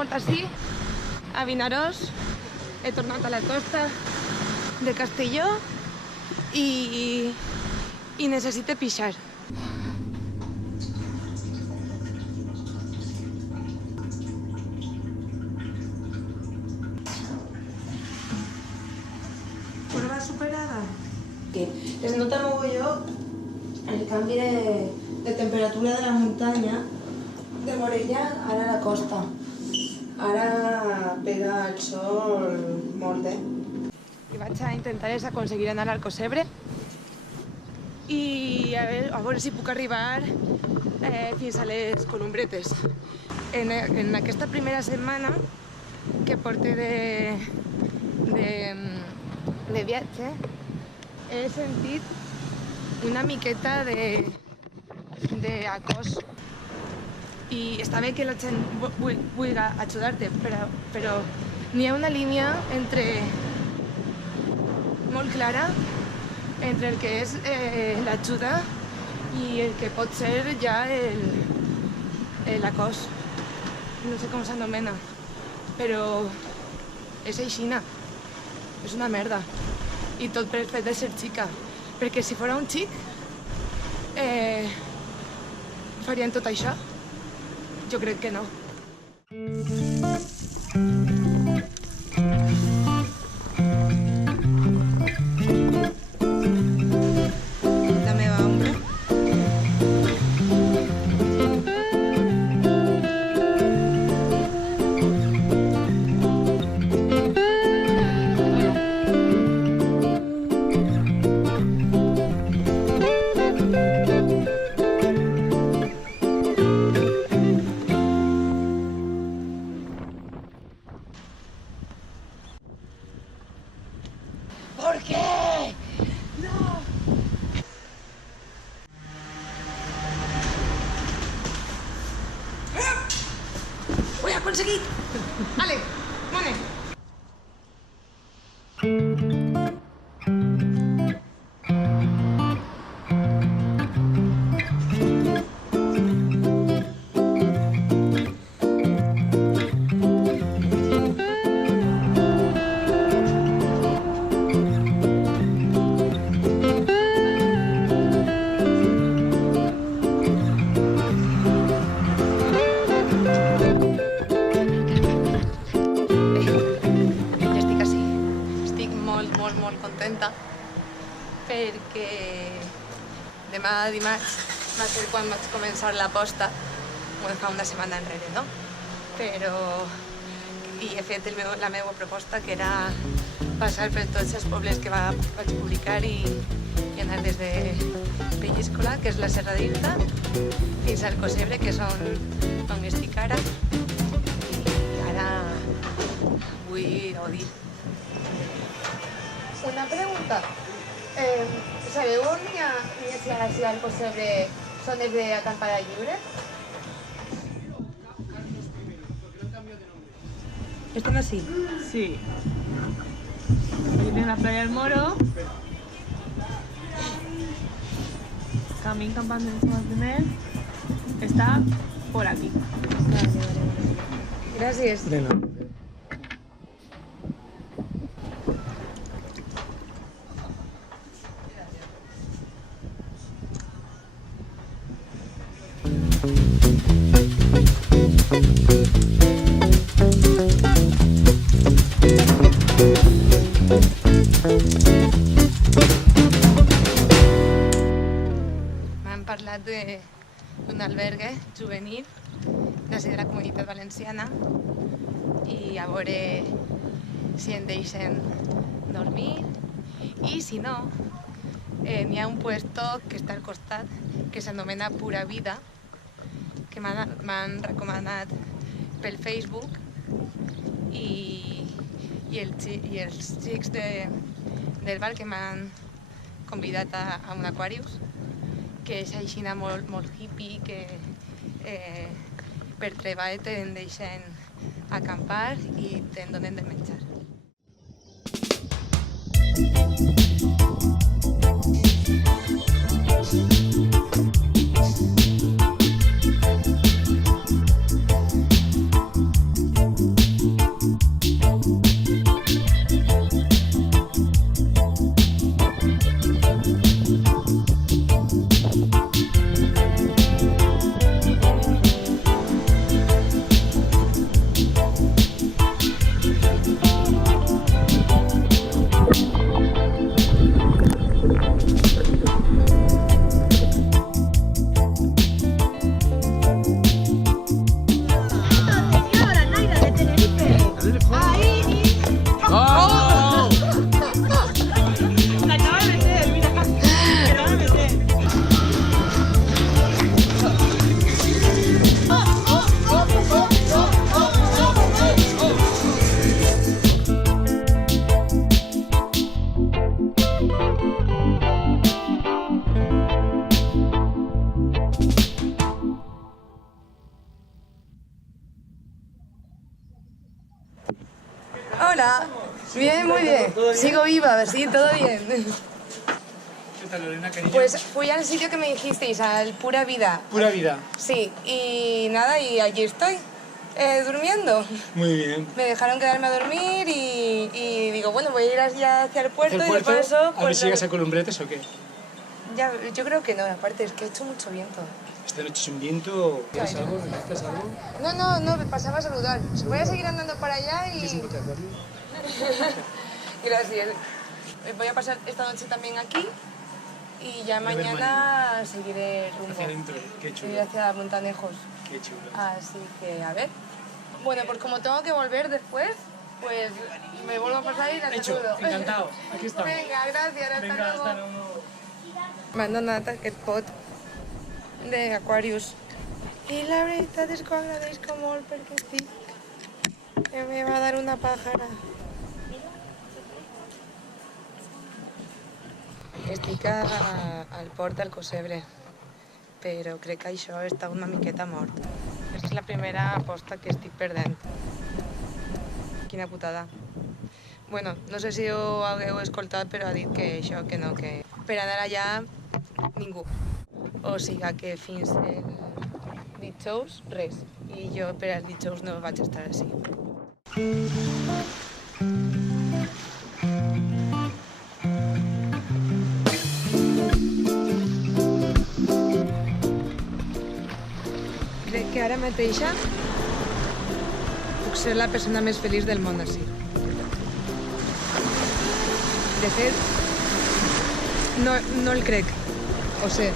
volta així, a Vinaròs. He tornat a la costa de Castelló i necessito pixar. Prova superada. Es nota mogolló el canvi de temperatura de la muntanya de Morella ara a la costa. Ara pega el sol molt, I vaig a intentar aconseguir anar al Alcocebre i a veure si puc arribar fins a les Columbretes. En aquesta primera setmana que porte de viatge he sentit una miqueta d'acòs. I està bé que la gent vulgui ajudar-te, però n'hi ha una línia molt clara entre el que és l'ajuda i el que pot ser ja l'acòs. No sé com s'anomena, però és aixina. És una merda. I tot per el fet de ser xica. Perquè si fos un xic, farien tot això? Jo crec que no. La meva ombra. ¿Por qué? ¡No! ¡Ho he aconseguit! Ale, mone! Molt contenta perquè demà dimarts va ser quan vaig començar l'aposta, fa una setmana enrere, no? I he fet la meva proposta, que era passar per tots els pobles que vaig publicar i anar des de Penyíscola, que és la Serra d'Irta, fins al Alcocebre, que és on estic ara. I ara vull gaudir. Una pregunta. ¿Sabeu on hi ha si al Alcocebre zones de acampada lliure? ¿Están así? Sí. Aquí tiene la playa del Moro. Camín Campando en Martínez. Está por aquí. Vale. Gràcies. M'han parlat d'un albergue juvenil de la Comunitat Valenciana i a veure si em deixen dormir i si no, n'hi ha un puesto que està al costat que s'anomena Pura Vida, que m'han recomanat pel Facebook i els xics del bar que m'han convidat a un Aquarius, que és aixina molt hippie, que per treball te'n deixen acampar i te'n donen de menjar. Hola. Bien, muy bien. Sigo viva, sí, todo bien. ¿Qué tal, Lorena, cariño? Pues fui al sitio que me dijisteis, al Pura Vida. Pura vida. Sí, y nada, y allí estoy, durmiendo. Muy bien. Me dejaron quedarme a dormir y digo, bueno, voy a ir ya hacia el puerto, ¿El y puerto? de paso... A ver pues, si llegas a Columbretes o qué. Ya, yo creo que no, aparte es que ha hecho mucho viento. Esta noche es un viento. ¿Quieres algo? ¿Necesitas algo? No, me pasaba a saludar. Voy a seguir andando para allá y... ¿Quieres un bote de acuario? Gracias. Voy a pasar esta noche también aquí y ya mañana seguiré rumbo. Hacia adentro, qué chulo. Seguiré hacia Montanejos. Qué chulo. Así que, a ver. Bueno, pues como tengo que volver después, pues me vuelvo a pasar y la Hecho, saludo. encantado. Aquí estamos. Venga, gracias, hasta Venga, luego. hasta luego. M'han donat aquest pot d'Aquarius. I la veritat és que ho agradeixo molt perquè que me va dar una pájara. Estic al port del Cosebre, però crec que això està una miqueta mort. És la primera aposta que estic perdent. Quina putada. Bueno, no sé si ho hagueu escoltat, però ha dit que això, que no, que per anar allà ningú. O sigui que fins el dijous, res. I jo per al dijous no vaig estar així. Crec que ara mateixa puc ser la persona més feliç del món així. De fet, no el crec. O sé.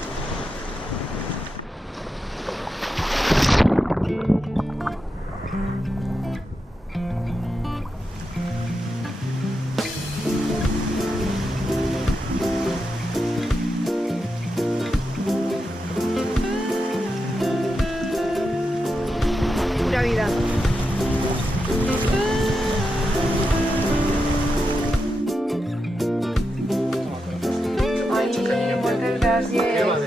Pura vida. Ay, muchas gracias.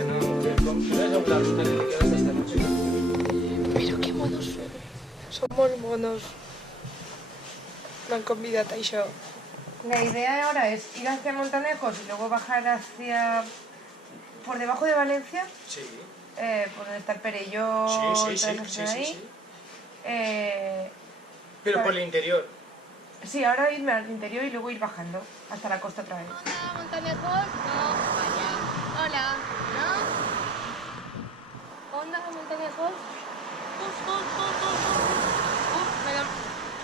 Pero qué monos son. Son muy monos. Me han convidado a això. La idea ahora es ir hacia Montanejos y luego bajar hacia... por debajo de Valencia, Sí. por donde está el Perelló, Sí. ahí. Pero por el interior. Sí, ahora irme al interior y luego ir bajando hasta la costa otra vez. Hola, Montanejos. No, vaya. Hola. ¿No? ¿Onda, Montanejos?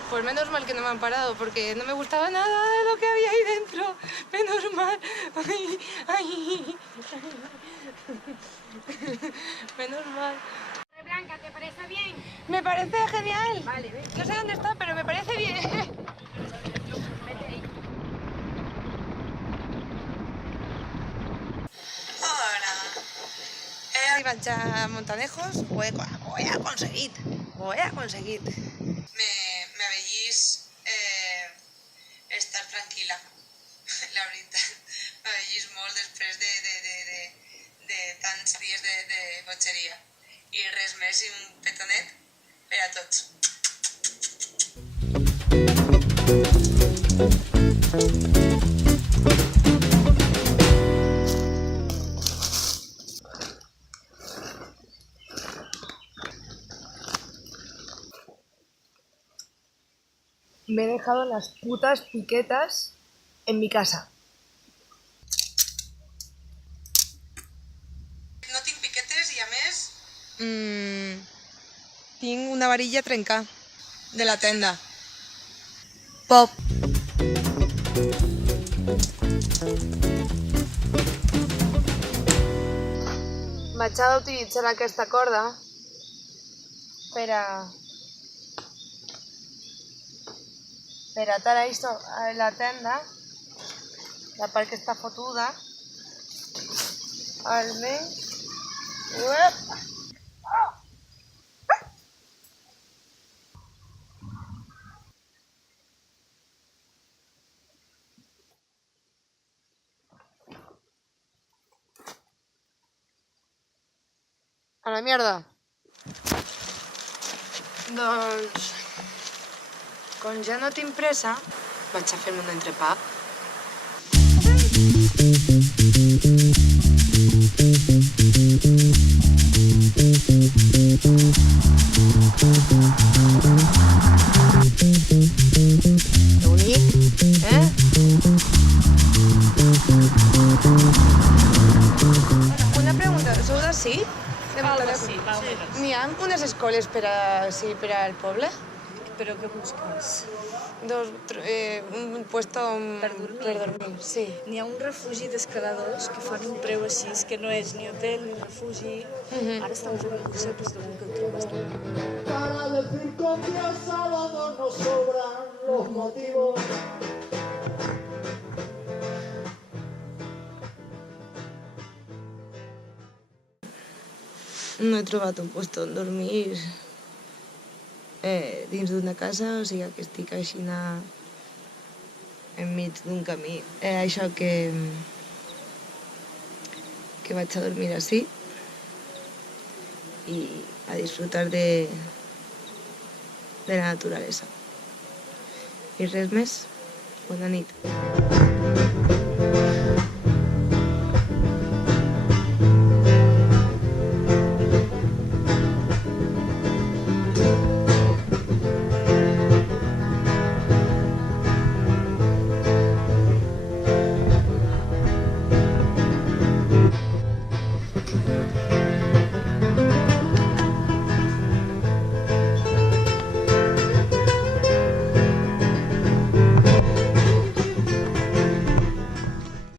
Pues menos mal que no me han parado, porque no me gustaba nada de lo que había ahí dentro. Menos mal. Ay. Menos mal. Blanca, ¿te parece bien? Me parece genial. Vale, ven. No sé dónde está, pero me parece bien. Vete ahí. Hola. He arribat ja a Montanejos. Ho he aconseguit. Ho he aconseguit. Me vegís estar tranquil·la. La veritat. Me vegís molt després de tants dies de botxeria. I res més i un petonet per a tots. Me he dejado las putas piquetas en mi casa. No tinc piquetes i a més... tinc una varilla trencada de la tenda. Pop. Vaig a utilitzar aquesta corda per atar això a la tenda, la part que està fotuda, almenys. Uep! A la mierda. Doncs, Com ja no tinc pressa, vaig a fer-me un entrepà. Bonic, eh? Una pregunta, sou d'ací? Sí, va, N'hi ha unes escoles per al poble? Però què busques? Un puesto Per dormir? per dormir, sí. N'hi ha un refugi d'escaladors que fan un preu així, que no és ni hotel ni refugi. Ara estan fent un concert, però segur que el trobes també. Para decir con Dios Salvador nos sobran los motivos. No he trobat un lloc on dormir dins d'una casa, o sigui que estic així enmig d'un camí. Això que vaig a dormir ací i a disfrutar de la naturalesa. I res més. Bona nit.